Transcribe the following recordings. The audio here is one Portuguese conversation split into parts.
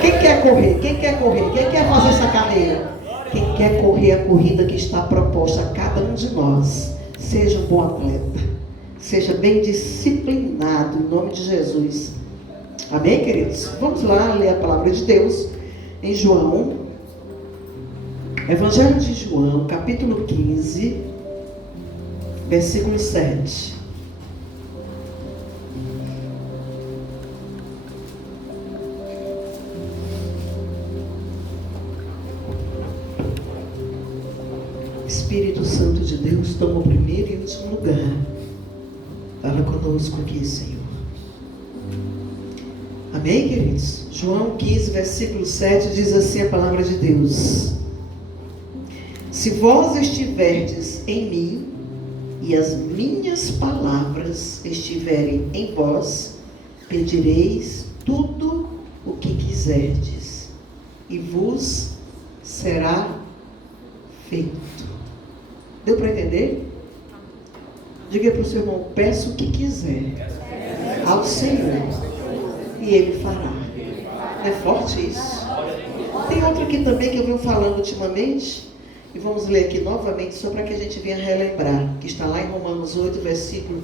Quem quer correr? Quem quer correr? Quem quer fazer essa carreira? Quem quer correr a corrida que está proposta a cada um de nós, seja um bom atleta, seja bem disciplinado, em nome de Jesus. Amém, queridos? Vamos lá ler a palavra de Deus em João, Evangelho de João, capítulo 15, versículo 7. Espírito Santo de Deus, toma o primeiro e último lugar. Fala conosco aqui, Senhor. Amém, queridos? João 15, versículo 7 diz assim a palavra de Deus: se vós estiverdes em mim e as minhas palavras estiverem em vós, pedireis tudo o que quiserdes e vos será feito. Deu para entender? Diga para o seu irmão: peço o que quiser ao Senhor e Ele fará. Não é forte isso? Tem outro aqui também que eu venho falando ultimamente, e vamos ler aqui novamente, só para que a gente venha relembrar, que está lá em Romanos 8, versículo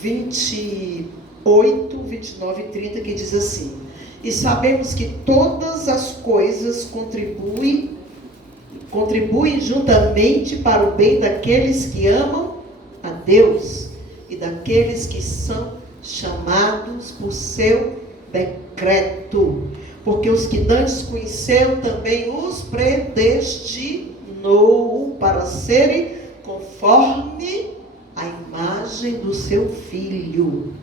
28, 29 e 30, que diz assim: e sabemos que todas as coisas contribuem juntamente para o bem daqueles que amam a Deus e daqueles que são chamados por seu decreto. Porque os que dantes conheceu também os predestinou para serem conforme a imagem do seu Filho,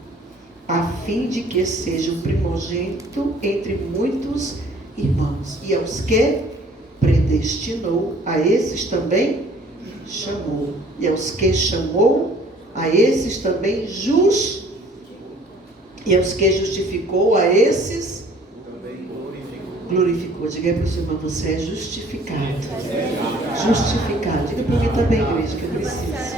a fim de que seja o primogênito entre muitos irmãos. E aos que predestinou, a esses também chamou. E aos que chamou, a esses também e aos que justificou, a esses também glorificou. Diga para o seu irmão: você é justificado. Justificado. Diga para mim também, igreja, que eu preciso.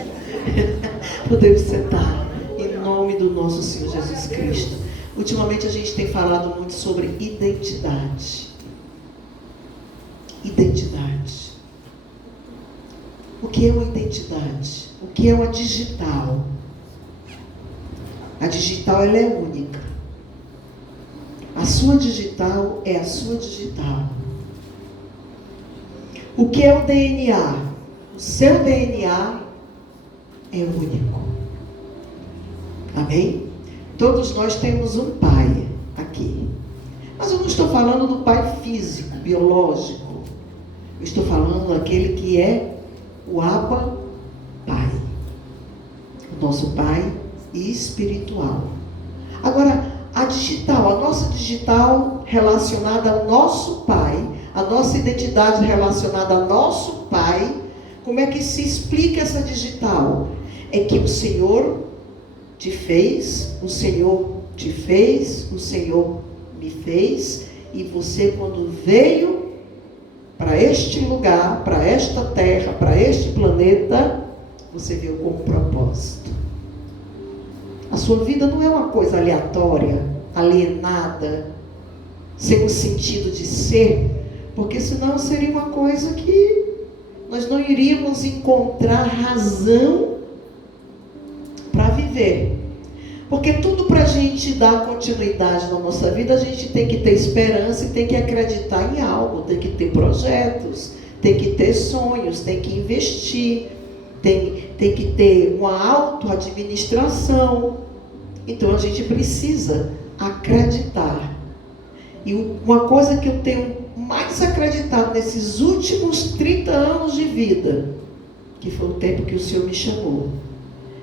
Podemos sentar em nome do nosso Senhor Jesus Cristo. Ultimamente a gente tem falado muito sobre identidade. Identidade. O que é uma identidade? O que é uma digital? A digital, ela é única. A sua digital é a sua digital. O que é o DNA? O seu DNA é único. Amém? Todos nós temos um pai aqui. Mas eu não estou falando do pai físico, biológico. Eu estou falando daquele que é o Abba Pai. O nosso Pai espiritual. Agora, a digital, a nossa digital relacionada ao nosso Pai, a nossa identidade relacionada ao nosso Pai, como é que se explica essa digital? É que o Senhor te fez, o Senhor te fez, o Senhor me fez, e você, quando veio para este lugar, para esta terra, para este planeta, você veio com um propósito. A sua vida não é uma coisa aleatória, alienada, sem um sentido de ser, porque senão seria uma coisa que nós não iríamos encontrar razão para viver. Porque tudo para a gente dar continuidade na nossa vida, a gente tem que ter esperança e tem que acreditar em algo, tem que ter projetos, tem que ter sonhos, tem que investir, tem que ter uma auto-administração. Então a gente precisa acreditar. E uma coisa que eu tenho mais acreditado nesses últimos 30 anos de vida, que foi o tempo que o Senhor me chamou,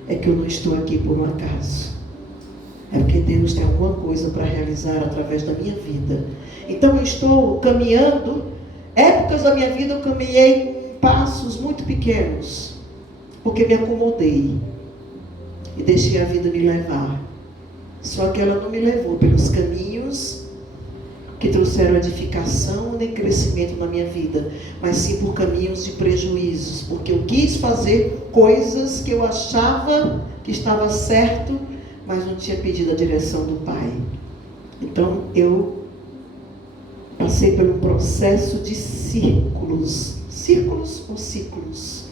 é que eu não estou aqui por um acaso. É porque Deus tem alguma coisa para realizar através da minha vida. Então eu estou caminhando. Épocas da minha vida eu caminhei com passos muito pequenos, porque me acomodei e deixei a vida me levar. Só que ela não me levou pelos caminhos que trouxeram edificação nem crescimento na minha vida, mas sim por caminhos de prejuízos, porque eu quis fazer coisas que eu achava que estava certo, mas não tinha pedido a direção do Pai. Então eu passei por um processo de círculos. Círculos ou ciclos?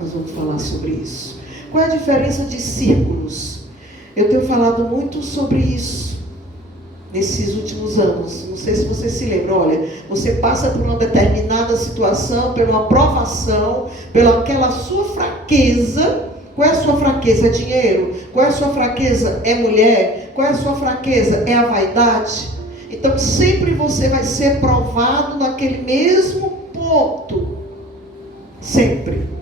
Nós vamos falar sobre isso. Qual é a diferença de círculos? Eu tenho falado muito sobre isso nesses últimos anos. Não sei se você se lembra. Olha, você passa por uma determinada situação, por uma provação, pelaquela sua fraqueza. Qual é a sua fraqueza? É dinheiro? Qual é a sua fraqueza? É mulher? Qual é a sua fraqueza? É a vaidade? Então sempre você vai ser provado naquele mesmo ponto. Sempre.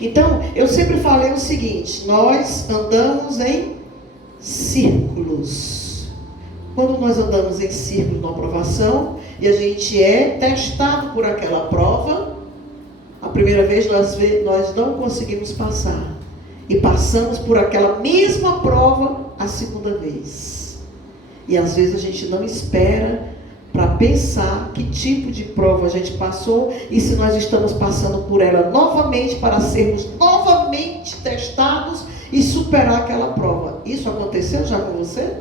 Então, eu sempre falei o seguinte: nós andamos em círculos. Quando nós andamos em círculos na aprovação, e a gente é testado por aquela prova, a primeira vez nós não conseguimos passar. E passamos por aquela mesma prova a segunda vez. E às vezes a gente não espera para pensar que tipo de prova a gente passou e se nós estamos passando por ela novamente para sermos novamente testados e superar aquela prova. Isso aconteceu já com você?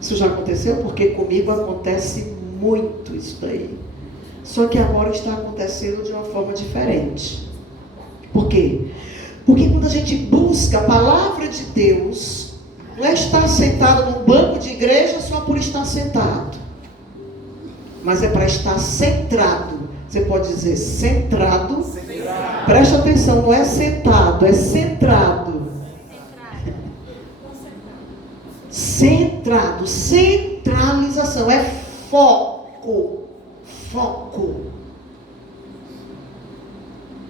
Isso já aconteceu? Porque comigo acontece muito isso daí. Só que agora está acontecendo de uma forma diferente. Por quê? Porque quando a gente busca a palavra de Deus, não é estar sentado num banco de igreja só por estar sentado. Mas é para estar centrado. Você pode dizer centrado. Preste atenção, não é sentado, é centrado. Centrado, centralização, é foco. Foco.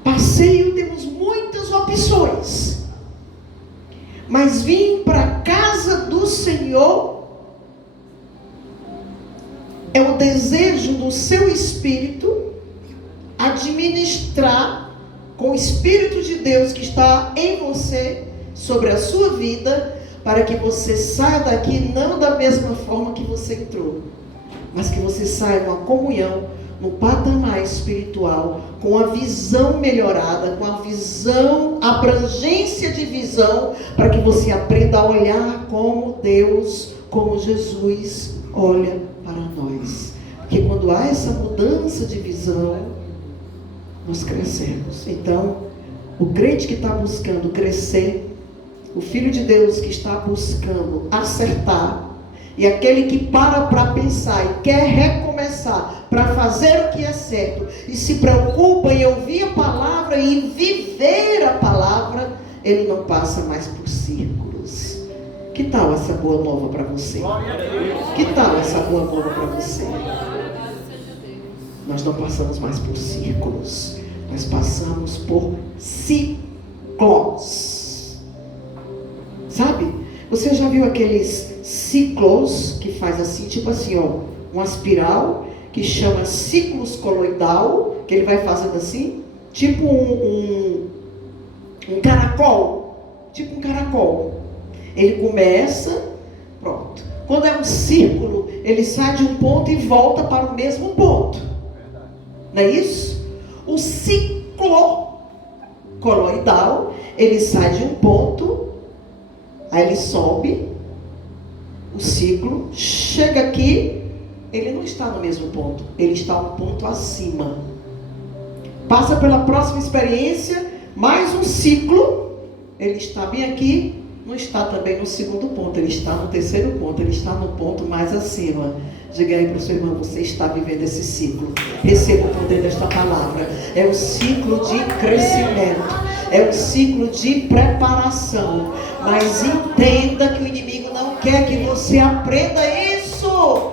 Passeio, temos muitas opções. Mas vim para a casa do Senhor é o desejo do seu espírito administrar com o Espírito de Deus que está em você, sobre a sua vida, para que você saia daqui não da mesma forma que você entrou, mas que você saia numa comunhão, no patamar espiritual, com a visão melhorada, com a visão, abrangência de visão, para que você aprenda a olhar como Deus, como Jesus olha para nós. Porque quando há essa mudança de visão, nós crescemos. Então, o crente que está buscando crescer, o Filho de Deus que está buscando acertar, e aquele que para pensar e quer recomeçar, para fazer o que é certo, e se preocupa em ouvir a palavra e viver a palavra, ele não passa mais por círculos. Que tal essa boa nova para você? Que tal essa boa nova para você? Nós não passamos mais por círculos, nós passamos por ciclos. Sabe? Você já viu aqueles ciclos que faz assim, tipo assim, ó, uma espiral que chama ciclos coloidal, que ele vai fazendo assim, tipo um caracol, tipo um caracol. Ele começa, pronto. Quando é um círculo, ele sai de um ponto e volta para o mesmo ponto. Não é isso? O ciclo coloidal, ele sai de um ponto, aí ele sobe, o ciclo, chega aqui, ele não está no mesmo ponto, ele está um ponto acima. Passa pela próxima experiência, mais um ciclo, ele está bem aqui, não está também no segundo ponto, ele está no terceiro ponto, ele está no ponto mais acima. Diga aí para o seu irmão, você está vivendo esse ciclo. Receba o poder desta palavra. É um ciclo de crescimento, é um ciclo de preparação. Mas entenda que o inimigo não quer que você aprenda isso.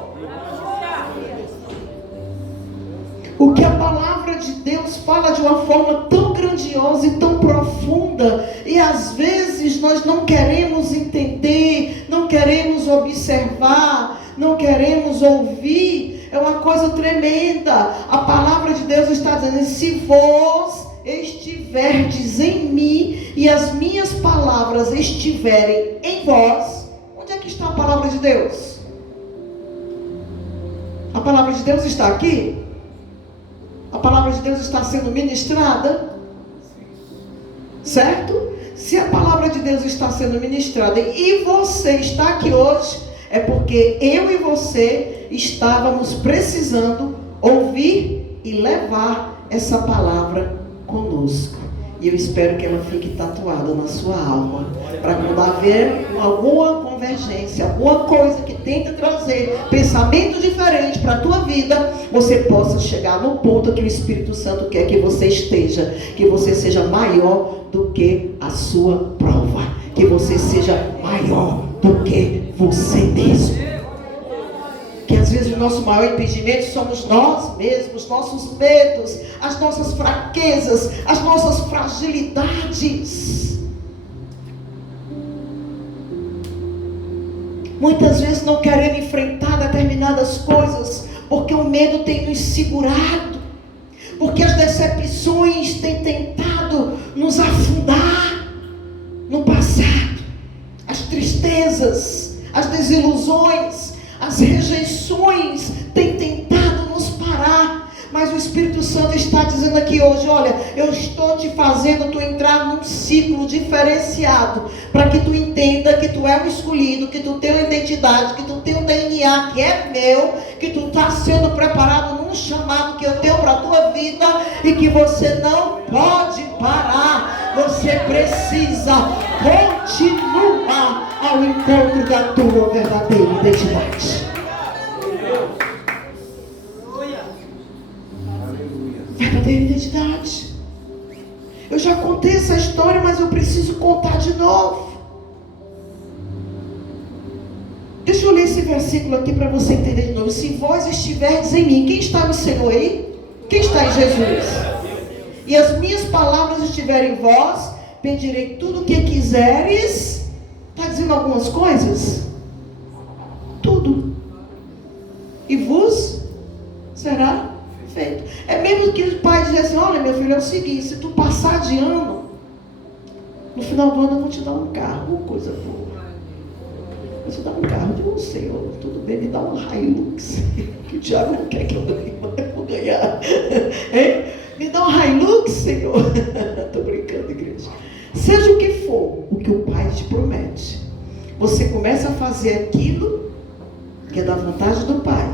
O que a palavra de Deus fala de uma forma tão grandiosa e tão profunda, e às vezes nós não queremos entender, não queremos observar, não queremos ouvir, é uma coisa tremenda. A palavra de Deus está dizendo: se vós estiverdes em mim e as minhas palavras estiverem em vós, onde é que está a palavra de Deus? A palavra de Deus está aqui? A palavra de Deus está sendo ministrada? Certo? Se a palavra de Deus está sendo ministrada e você está aqui hoje, é porque eu e você estávamos precisando ouvir e levar essa palavra conosco. E eu espero que ela fique tatuada na sua alma, para quando haver alguma convergência, alguma coisa que tenta trazer pensamento diferente para a tua vida, você possa chegar no ponto que o Espírito Santo quer que você esteja, que você seja maior do que a sua prova, que você seja maior do que você mesmo. Que às vezes o nosso maior impedimento somos nós mesmos, nossos medos, as nossas fraquezas, as nossas fragilidades. Muitas vezes não queremos enfrentar determinadas coisas, porque o medo tem nos segurado, porque as decepções têm tentado nos afundar no passado, as tristezas, as desilusões, as rejeições têm tentado nos parar, mas o Espírito Santo está dizendo aqui hoje: olha, eu estou te fazendo tu entrar num ciclo diferenciado, para que tu entenda que tu é um escolhido, que tu tem uma identidade, que tu tem um DNA que é meu, que tu está sendo preparado num chamado que eu tenho para a tua vida, e que você não pode parar, você precisa continuar ao encontro da tua verdadeira identidade. Verdadeira identidade. Eu já contei essa história, mas eu preciso contar de novo. Deixa eu ler esse versículo aqui para você entender de novo. Se vós estiverdes em mim, quem está no Senhor aí? Quem está em Jesus? E as minhas palavras estiverem em vós, pedirei tudo o que quiseres. Está dizendo algumas coisas? Tudo. E vos será feito. É mesmo que o pai diz assim: olha, meu filho, é o seguinte, se tu passar de ano, no final do ano eu vou te dar um carro, coisa boa. Vou te dar um carro. Eu digo: Senhor, tudo bem, me dá um Hilux, que o diabo não quer que eu ganhe, mas eu vou ganhar. Me dá um Hilux, Senhor. Estou brincando, igreja. Seja o que for, o que o Pai te promete, você começa a fazer aquilo que é da vontade do Pai,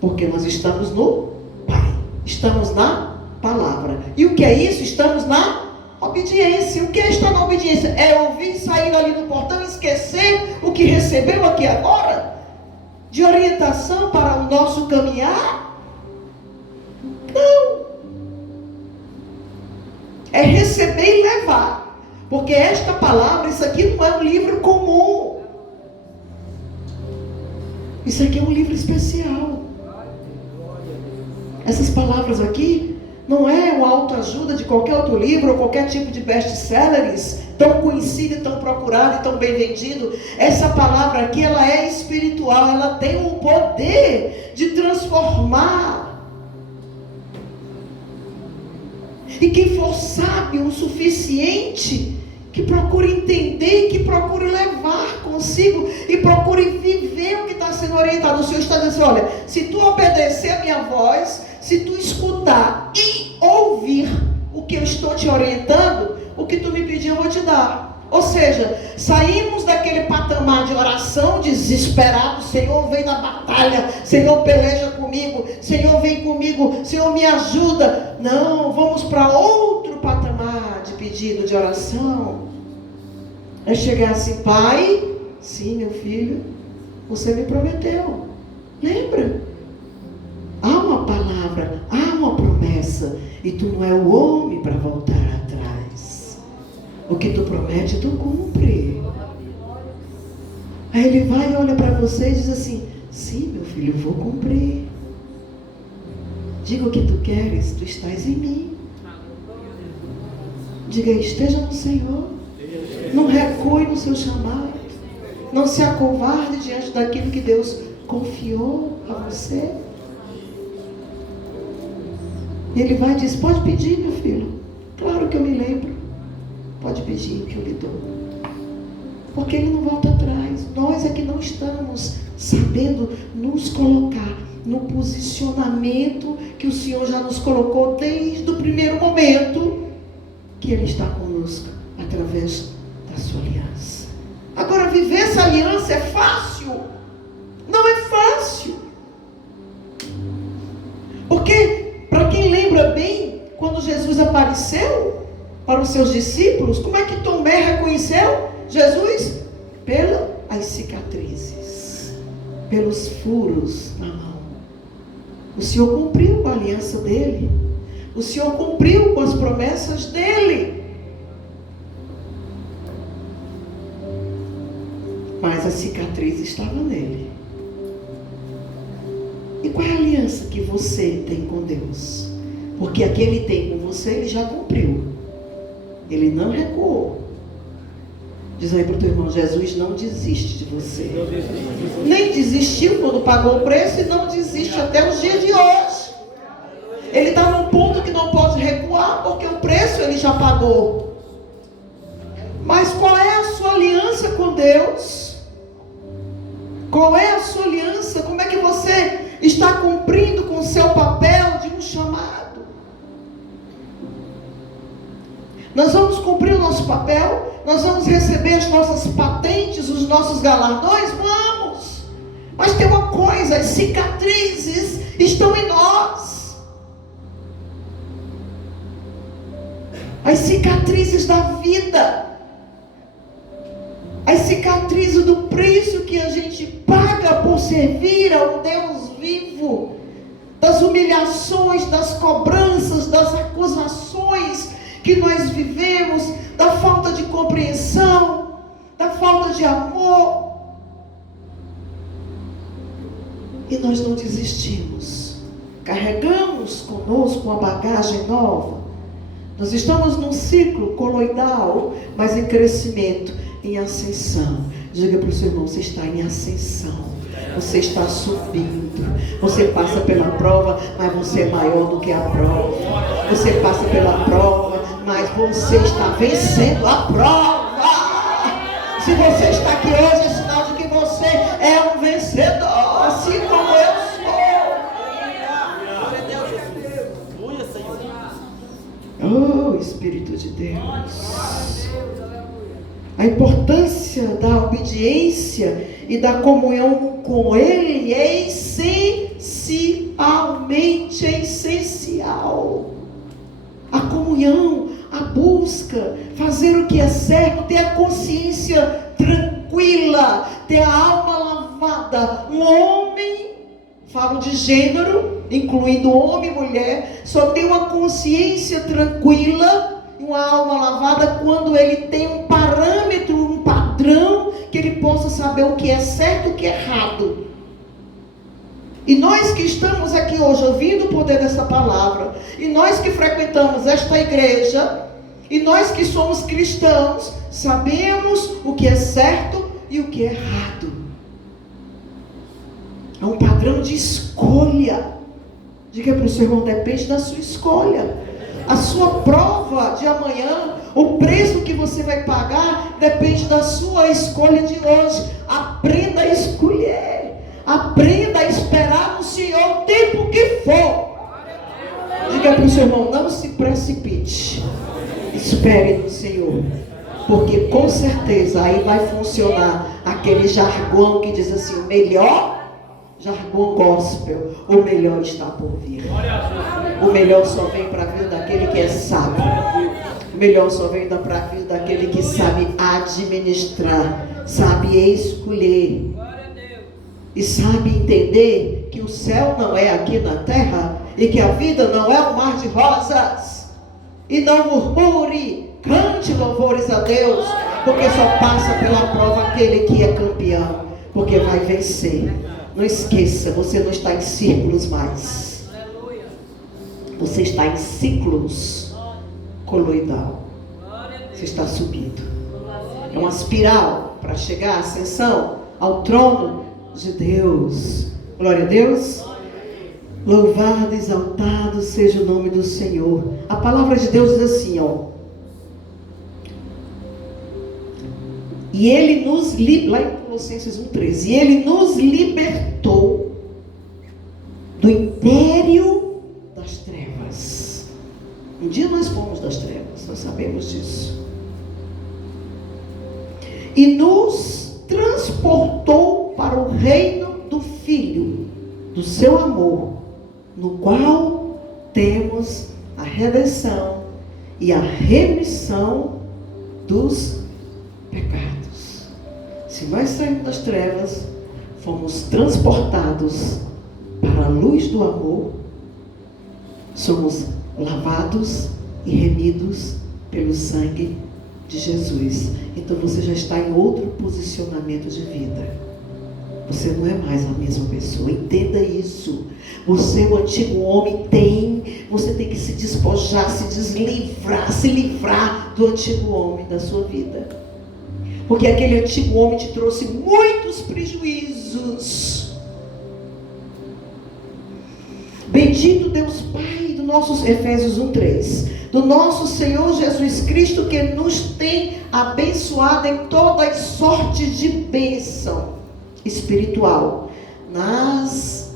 porque nós estamos no Pai, estamos na palavra. E o que é isso? Estamos na obediência. O que é estar na obediência? É ouvir, sair ali no portão e esquecer o que recebeu aqui agora, de orientação para o nosso caminhar? Não. É receber e levar. Porque esta palavra, isso aqui não é um livro comum. Isso aqui é um livro especial. Essas palavras aqui não é uma autoajuda de qualquer outro livro ou qualquer tipo de best-sellers tão conhecido, tão procurado e tão bem vendido. Essa palavra aqui, ela é espiritual, ela tem o poder de transformar. E quem for sábio o suficiente, que procure entender, que procure levar consigo e procure viver o que está sendo orientado. O Senhor está dizendo assim: olha, se tu obedecer a minha voz, se tu escutar e ouvir o que eu estou te orientando, o que tu me pedir eu vou te dar. Ou seja, saímos daquele patamar de oração desesperado: Senhor, vem na batalha, Senhor, peleja comigo, Senhor, vem comigo, Senhor, me ajuda. Não, vamos para outro patamar de pedido, de oração. É chegar assim: Pai, sim, meu filho, você me prometeu, lembra? Há uma palavra, há uma promessa, e tu não é o homem para voltar atrás. O que tu promete, tu cumpre. Aí ele vai e olha para você e diz assim: sim, meu filho, eu vou cumprir. Diga o que tu queres, tu estás em mim. Diga: esteja no Senhor. Não recue no seu chamado. Não se acovarde diante daquilo que Deus confiou a você. E ele vai e diz: pode pedir, meu filho. Claro que eu me lembro. Pode pedir que eu lhe dou. Porque ele não volta atrás. Nós é que não estamos sabendo nos colocar no posicionamento que o Senhor já nos colocou desde o primeiro momento que Ele está conosco através da sua aliança. Agora, viver essa aliança é fácil? fácil. Porque, para quem lembra bem, quando Jesus apareceu para os seus discípulos, como é que Tomé reconheceu Jesus? Pelas cicatrizes, pelos furos na mão. O Senhor cumpriu com a aliança dele. O Senhor cumpriu com as promessas dele. Mas a cicatriz estava nele. E qual é a aliança que você tem com Deus? Porque a que Ele tem com você, Ele já cumpriu. Ele não recuou. Diz aí para o teu irmão, Jesus não desiste de você. Nem desistiu quando pagou o preço e não desiste até os dias de hoje. Ele está num ponto que não pode recuar, porque o preço Ele já pagou. Mas qual é a sua aliança com Deus? Qual é a sua aliança? Como é que você está cumprindo com o seu papel de um chamado? Nós vamos cumprir o nosso papel? Nós vamos receber as nossas patentes, os nossos galardões? Vamos! Mas tem uma coisa, as cicatrizes estão em nós. As cicatrizes da vida. As cicatrizes do preço que a gente paga por servir ao Deus vivo. Das humilhações, das cobranças, das acusações que nós vivemos, da falta de compreensão, da falta de amor. E nós não desistimos. Carregamos conosco uma bagagem nova. Nós estamos num ciclo coloidal, mas em crescimento, em ascensão. Diga para o seu irmão, você está em ascensão. Você está subindo. Você passa pela prova, mas você é maior do que a prova. Você passa pela prova, mas você está vencendo a prova. Se você está aqui hoje, é sinal de que você é um vencedor, assim como eu sou. Oh, Espírito de Deus. A importância da obediência e da comunhão com Ele é essencialmente essencial. A comunhão, a busca, fazer o que é certo, ter a consciência tranquila, ter a alma lavada. Um homem, falo de gênero, incluindo homem e mulher, só tem uma consciência tranquila, uma alma lavada, quando ele tem um parâmetro, um padrão, que ele possa saber o que é certo e o que é errado. E nós que estamos aqui hoje ouvindo o poder dessa palavra, e nós que frequentamos esta igreja, e nós que somos cristãos, sabemos o que é certo e o que é errado. É um padrão de escolha. Diga para o seu irmão, depende da sua escolha. A sua prova de amanhã, o preço que você vai pagar, depende da sua escolha de hoje. Aprenda a escolher. Aprenda a esperar no Senhor o tempo que for. Diga para o seu irmão, não se precipite. Espere no Senhor. Porque com certeza aí vai funcionar aquele jargão que diz assim, o melhor, jargão gospel, o melhor está por vir. O melhor só vem para a vida daquele que é sábio. O melhor só vem para a vida daquele que sabe administrar, sabe escolher. E sabe entender que o céu não é aqui na terra e que a vida não é um mar de rosas. E não murmure, cante louvores a Deus, porque só passa pela prova aquele que é campeão, porque vai vencer. Não esqueça, você não está em círculos mais. Você está em ciclos coloidal. Você está subindo. É uma espiral para chegar à ascensão ao trono de Deus. Glória a Deus. Louvado, exaltado seja o nome do Senhor. A palavra de Deus diz assim, ó. E Ele nos lá em Colossenses 1:13, e Ele nos libertou do império das trevas. Um dia nós fomos das trevas, nós sabemos disso. E nos transportou para o reino do Filho, seu amor, no qual temos a redenção e a remissão dos pecados. Se nós saímos das trevas, fomos transportados para a luz do amor, somos lavados e remidos pelo sangue de Jesus. Então você já está em outro posicionamento de vida. Você não é mais a mesma pessoa. Entenda isso. Você, o antigo homem, você tem que se despojar, se livrar do antigo homem da sua vida. Porque aquele antigo homem te trouxe muitos prejuízos. Bendito Deus Pai do nosso, Efésios 1:3, do nosso Senhor Jesus Cristo, que nos tem abençoado em todas as sortes de bênção espiritual nas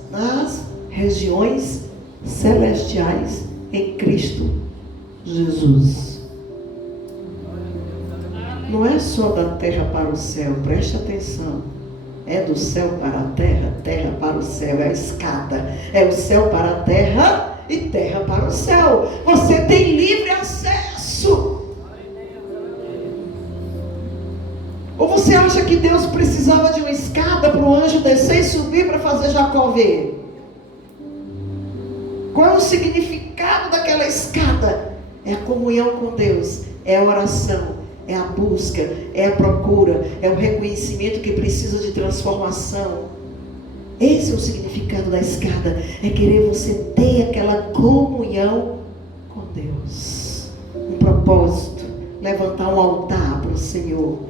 regiões celestiais em Cristo Jesus. Não é só da terra para o céu, preste atenção. É do céu para a terra, terra para o céu, é a escada. É o céu para a terra e terra para o céu. Você tem livre acesso. Ou você acha que Deus precisava de uma escada para o anjo descer e subir para fazer Jacó ver? Qual é o significado daquela escada? É a comunhão com Deus, é a oração, é a busca, é a procura, é o reconhecimento que precisa de transformação. Esse é o significado da escada, é querer você ter aquela comunhão com Deus. Um propósito, levantar um altar para o Senhor.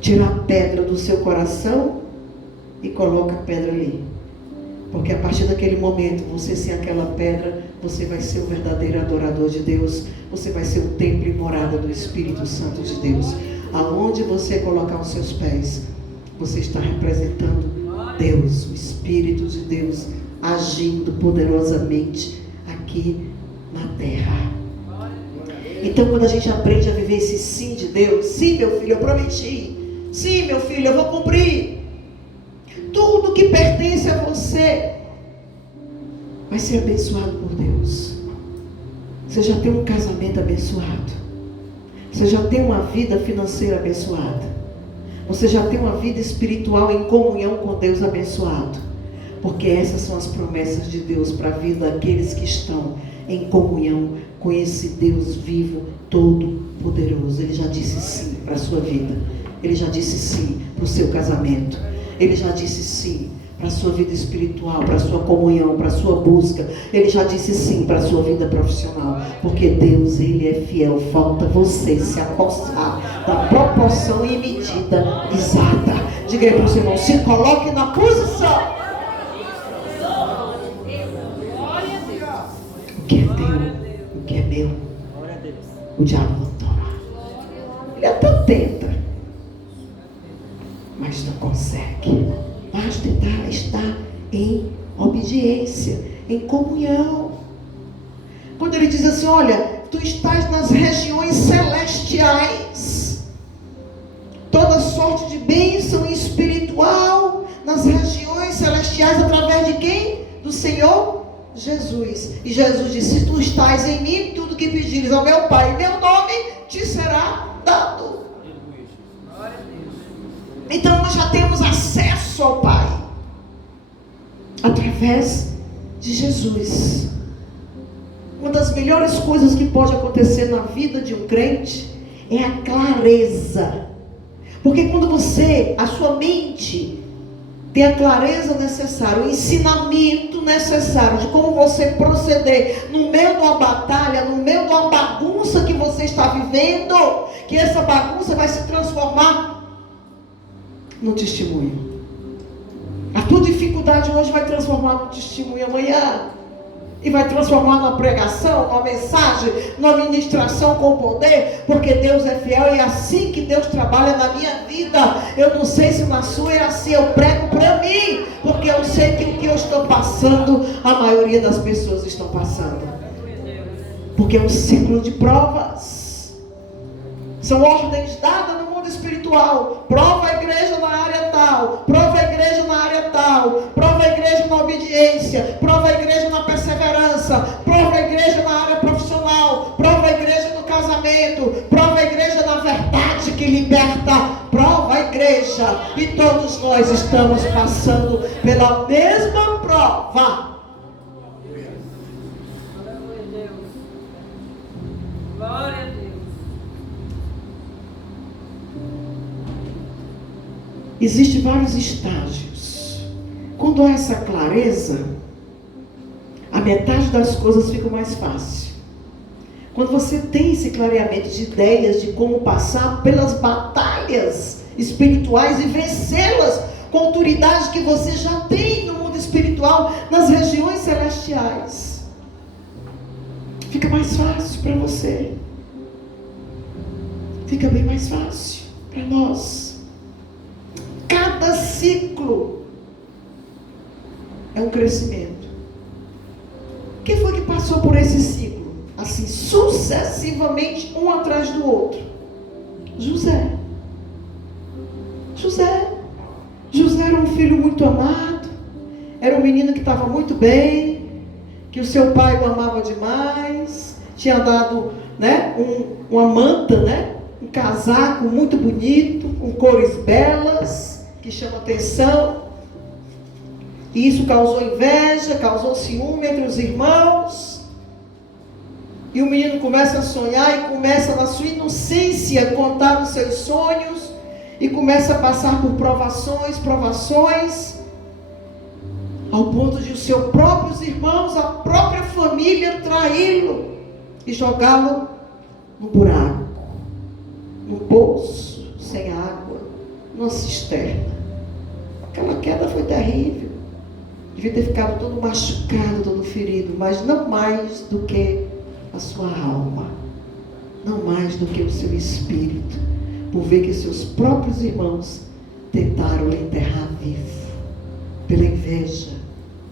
Tirar a pedra do seu coração e coloca a pedra ali. Porque a partir daquele momento, você sem aquela pedra, você vai ser o verdadeiro adorador de Deus. Você vai ser o templo e morada do Espírito Santo de Deus. Aonde você colocar os seus pés, você está representando Deus, o Espírito de Deus, agindo poderosamente aqui na terra. Então, quando a gente aprende a viver esse sim de Deus, sim, meu filho, eu prometi. Sim, meu filho, eu vou cumprir. Tudo que pertence a você vai ser abençoado por Deus. Você já tem um casamento abençoado. Você já tem uma vida financeira abençoada. Você já tem uma vida espiritual em comunhão com Deus abençoado. Porque essas são as promessas de Deus para a vida daqueles que estão em comunhão com esse Deus vivo, todo poderoso. Ele já disse sim para a sua vida. Ele já disse sim para o seu casamento. Ele já disse sim para a sua vida espiritual, para a sua comunhão, para a sua busca. Ele já disse sim para a sua vida profissional. Porque Deus, Ele é fiel. Falta você se apossar da proporção e medida exata. Diga aí para o seu irmão, se coloque na posição. O que é teu, o que é meu, o diabo não toma. Ele até tenta, mas não consegue. Basta estar em obediência, em comunhão. Quando ele diz assim, olha, tu estás nas regiões celestiais, toda sorte de bênção espiritual nas regiões celestiais, através de quem? Do Senhor Jesus. E Jesus disse, se tu estás em mim, tudo que pedires ao meu Pai, em meu nome, te será dado. Então nós já temos acesso ao Pai através de Jesus. Uma das melhores coisas que pode acontecer na vida de um crente é a clareza. Porque quando a sua mente tem a clareza necessária, o ensinamento necessário de como você proceder no meio de uma batalha, no meio de uma bagunça que você está vivendo, que essa bagunça vai se transformar no testemunho. A tua dificuldade hoje vai transformar no testemunho amanhã. E vai transformar numa pregação, numa mensagem, numa ministração com poder. Porque Deus é fiel e é assim que Deus trabalha na minha vida. Eu não sei se na sua é assim. Eu prego para mim. Porque eu sei que o que eu estou passando, a maioria das pessoas estão passando. Porque é um ciclo de provas. São ordens dadas no mundo espiritual. Prova a igreja na área tal, prova a igreja na área tal, prova a igreja na obediência, prova a igreja na perseverança, prova a igreja na área profissional, prova a igreja no casamento, prova a igreja na verdade que liberta, prova a igreja. E todos nós estamos passando pela mesma prova. Glória a Deus. Existem vários estágios. Quando há essa clareza, a metade das coisas fica mais fácil. Quando você tem esse clareamento de ideias de como passar pelas batalhas espirituais e vencê-las com autoridade que você já tem no mundo espiritual, nas regiões celestiais, fica mais fácil para você. Fica bem mais fácil para nós. Cada ciclo é um crescimento. Quem foi que passou por esse ciclo? Assim, sucessivamente, um atrás do outro. José. José era um filho muito amado. Era um menino que estava muito bem, que o seu pai o amava demais. Tinha dado, né, uma manta, né, um casaco muito bonito, com cores belas, que chama atenção. E isso causou inveja, causou ciúme entre os irmãos. E o menino começa a sonhar e começa na sua inocência a contar os seus sonhos. E começa a passar por provações, ao ponto de os seus próprios irmãos, a própria família traí-lo e jogá-lo no buraco, no poço, sem água, numa cisterna. Aquela queda foi terrível. Devia ter ficado todo machucado, todo ferido, mas não mais do que a sua alma, não mais do que o seu espírito, por ver que seus próprios irmãos tentaram lhe enterrar vivo, pela inveja,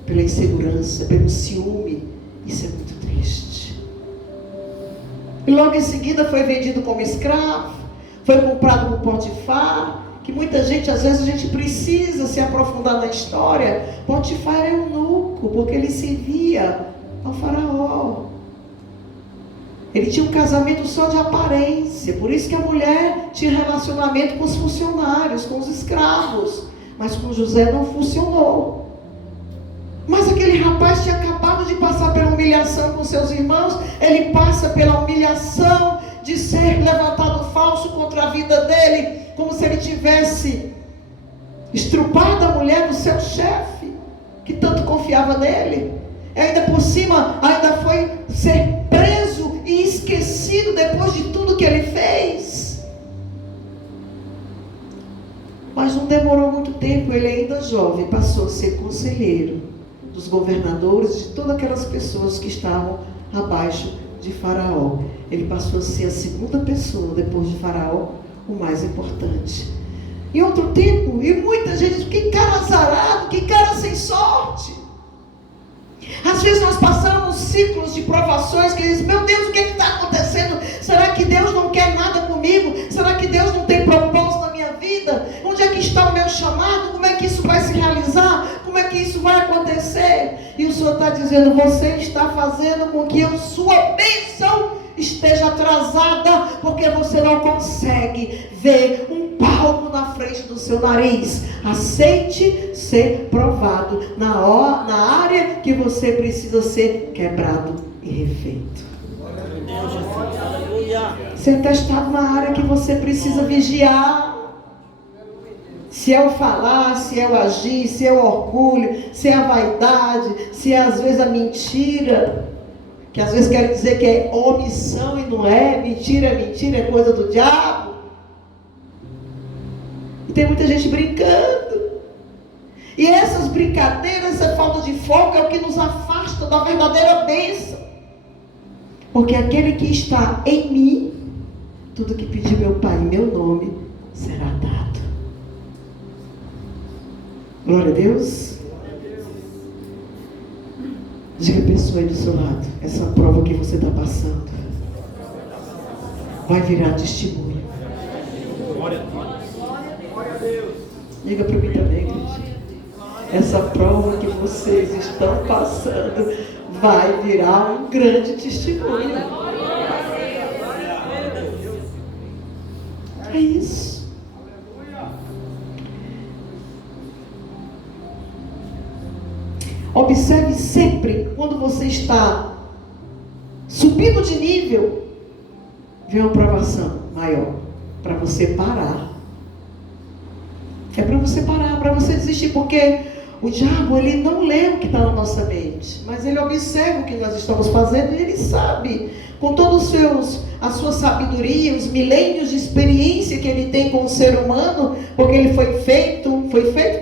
pela insegurança, pelo ciúme. Isso é muito triste. E logo em seguida foi vendido como escravo, foi comprado por Potifar, que muita gente, às vezes a gente precisa se aprofundar na história. Potifar era eunuco, porque ele servia ao faraó. Ele tinha um casamento só de aparência, por isso que a mulher tinha relacionamento com os funcionários, com os escravos, mas com José não funcionou. Mas aquele rapaz tinha acabado de passar pela humilhação com seus irmãos, ele passa pela humilhação de ser levantado falso contra a vida dele, como se ele tivesse estrupado a mulher do seu chefe, que tanto confiava nele. E ainda por cima, ainda foi ser preso e esquecido depois de tudo que ele fez. Mas não demorou muito tempo, ele ainda jovem passou a ser conselheiro dos governadores, de todas aquelas pessoas que estavam abaixo de Faraó. Ele passou a ser a segunda pessoa depois de Faraó, o mais importante. Em outro tempo, e muita gente diz: que cara azarado, que cara sem sorte. Às vezes nós passamos ciclos de provações que diz: meu Deus, o que está acontecendo? Será que Deus não quer nada comigo? Será que Deus não tem propósito na minha vida? Onde é que está o meu chamado? Como é que isso vai se realizar? Como é que isso vai acontecer? E o Senhor está dizendo: você está fazendo com que a sua bênção esteja atrasada, porque você não consegue ver um palmo na frente do seu nariz. Aceite ser provado na área que você precisa ser quebrado e refeito. Ser testado na área que você precisa vigiar. Se é o falar, se é o agir, se é o orgulho, se é a vaidade, se é às vezes a mentira, que às vezes quer dizer que é omissão e não é. Mentira, é coisa do diabo. E tem muita gente brincando. E essas brincadeiras, essa falta de foco é o que nos afasta da verdadeira bênção. Porque aquele que está em mim, tudo que pedir meu Pai em meu nome, será dado. Glória a Deus. Diga a pessoa aí do seu lado: essa prova que você está passando vai virar testemunho. Glória a Deus. Diga para mim também, igreja. Essa prova que vocês estão passando vai virar um grande testemunho. É isso. Observe sempre, quando você está subindo de nível, vem uma provação maior, para você parar. É para você parar, para você desistir, porque o diabo, ele não lê o que está na nossa mente, mas ele observa o que nós estamos fazendo e ele sabe, com todos a sua sabedoria, os milênios de experiência que ele tem com o ser humano, porque ele foi feito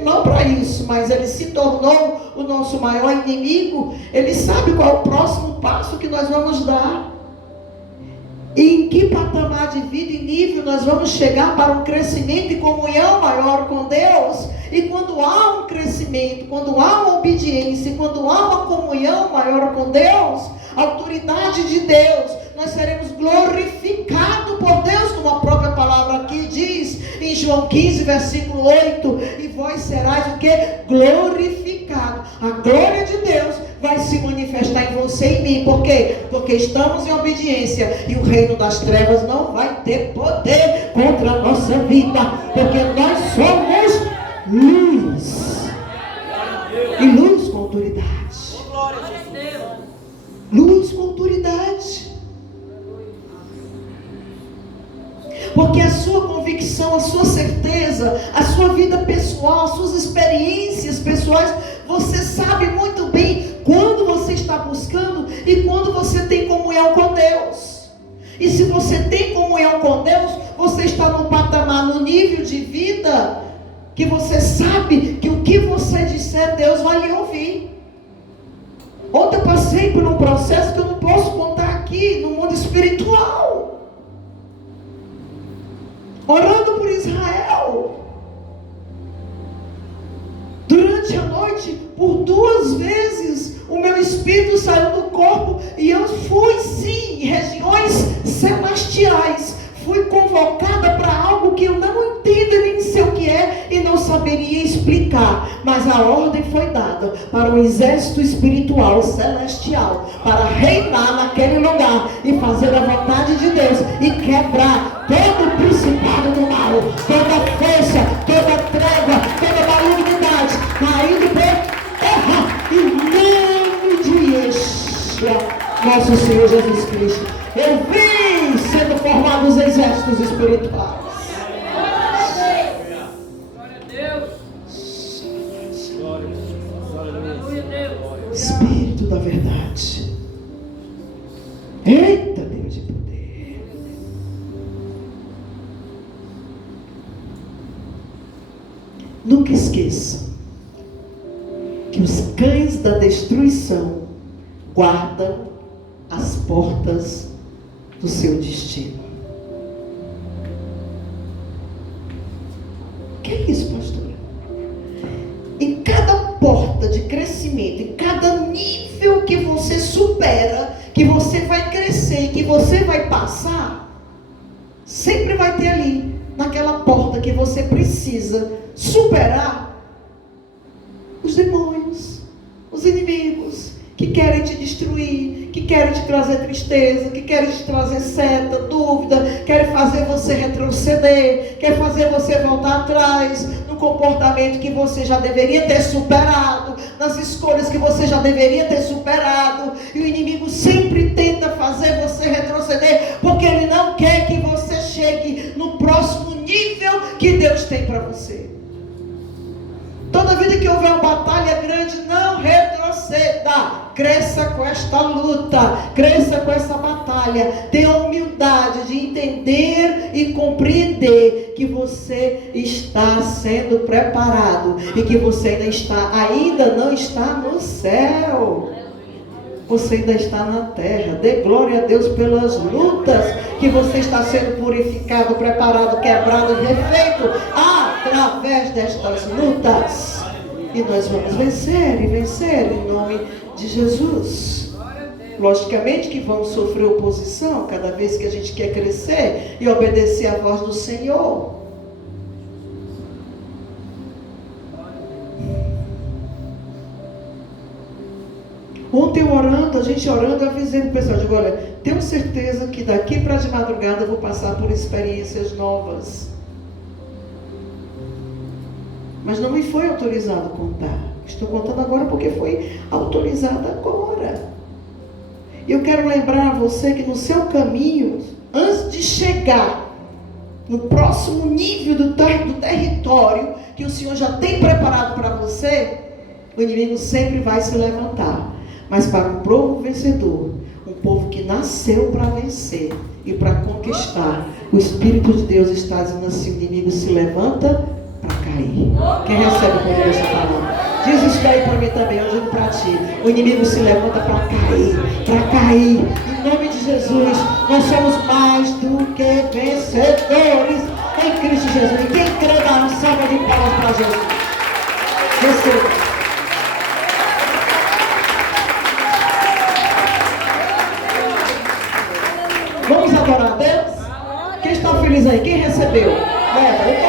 não para isso, mas ele se tornou o nosso maior inimigo. Ele sabe qual é o próximo passo que nós vamos dar. E em que patamar de vida e nível nós vamos chegar para um crescimento e comunhão maior com Deus. E quando há um crescimento, quando há uma obediência, quando há uma comunhão maior com Deus, a autoridade de Deus, nós seremos glorificados por Deus, como a própria palavra aqui diz, em João 15, versículo 8, e vós serais o que? Glorificado. A glória de Deus vai se manifestar em você e em mim. Por quê? Porque estamos em obediência e o reino das trevas não vai ter poder contra a nossa vida, porque nós somos luz. E luz com autoridade. Luz com autoridade. Porque a sua convicção, a sua certeza, a sua vida pessoal, as suas experiências pessoais, você sabe muito bem quando você está buscando e quando você tem comunhão com Deus. E se você tem comunhão com Deus, você está no patamar, no nível de vida, que você sabe que o que você disser, Deus vai lhe ouvir. Ontem eu passei por um processo que eu não posso contar aqui, no mundo espiritual. Orando por Israel. Durante a noite, por 2 vezes, o meu espírito saiu do corpo e eu fui sim em regiões celestiais. Fui convocada para algo que eu não entendo nem sei o que é e não saberia explicar. Mas a ordem foi dada para um exército espiritual celestial, para reinar naquele lugar e fazer a vontade de Deus e quebrar todo o principado do mal, toda força, toda treva, toda malignidade, caindo por terra, em nome de Yeshua, nosso Senhor Jesus Cristo. Eu vi sendo formados exércitos espirituais. Glória a Deus. Aleluia, Deus. Espírito da verdade. Eita, Deus de poder. Nunca esqueça que os cães da destruição guardam as portas do seu destino. Que é isso, pastor? Em cada porta de crescimento, em cada nível que você supera, que você vai crescer, que você vai passar, sempre vai ter ali, naquela porta que você precisa superar, os demônios, os inimigos, que querem te destruir, que querem te trazer tristeza, que querem te trazer seta, dúvida, querem fazer você retroceder, querem fazer você voltar atrás, no comportamento que você já deveria ter superado, nas escolhas que você já deveria ter superado, e o inimigo sempre tenta fazer você retroceder, porque ele não quer que você chegue no próximo nível que Deus tem para você. Toda vida que houver uma batalha grande, não retroceda. Cresça com esta luta, cresça com essa batalha. Tenha a humildade de entender e compreender que você está sendo preparado e que você ainda não está no céu. Você ainda está na terra. Dê glória a Deus pelas lutas que você está sendo purificado, preparado, quebrado e refeito através destas lutas. E nós vamos vencer e vencer em nome de Jesus. Logicamente que vamos sofrer oposição cada vez que a gente quer crescer e obedecer à voz do Senhor. Ontem orando, a gente orando, eu avisei pro pessoal, digo, olha, tenho certeza que daqui para de madrugada eu vou passar por experiências novas. Mas não me foi autorizado contar. Estou contando agora porque foi autorizado agora. E eu quero lembrar a você que no seu caminho, antes de chegar no próximo nível do território que o Senhor já tem preparado para você, o inimigo sempre vai se levantar. Mas para um povo vencedor, um povo que nasceu para vencer e para conquistar, o Espírito de Deus está dizendo assim: o inimigo se levanta para cair. Quem recebe comigo essa palavra? Diz isso daí para mim também, eu digo para ti. O inimigo se levanta para cair, para cair. Em nome de Jesus, nós somos mais do que vencedores em Cristo Jesus. E quem crê, dá uma salva de palmas para Jesus. Receba. Vamos adorar a Deus? Quem está feliz aí? Quem recebeu? Leva.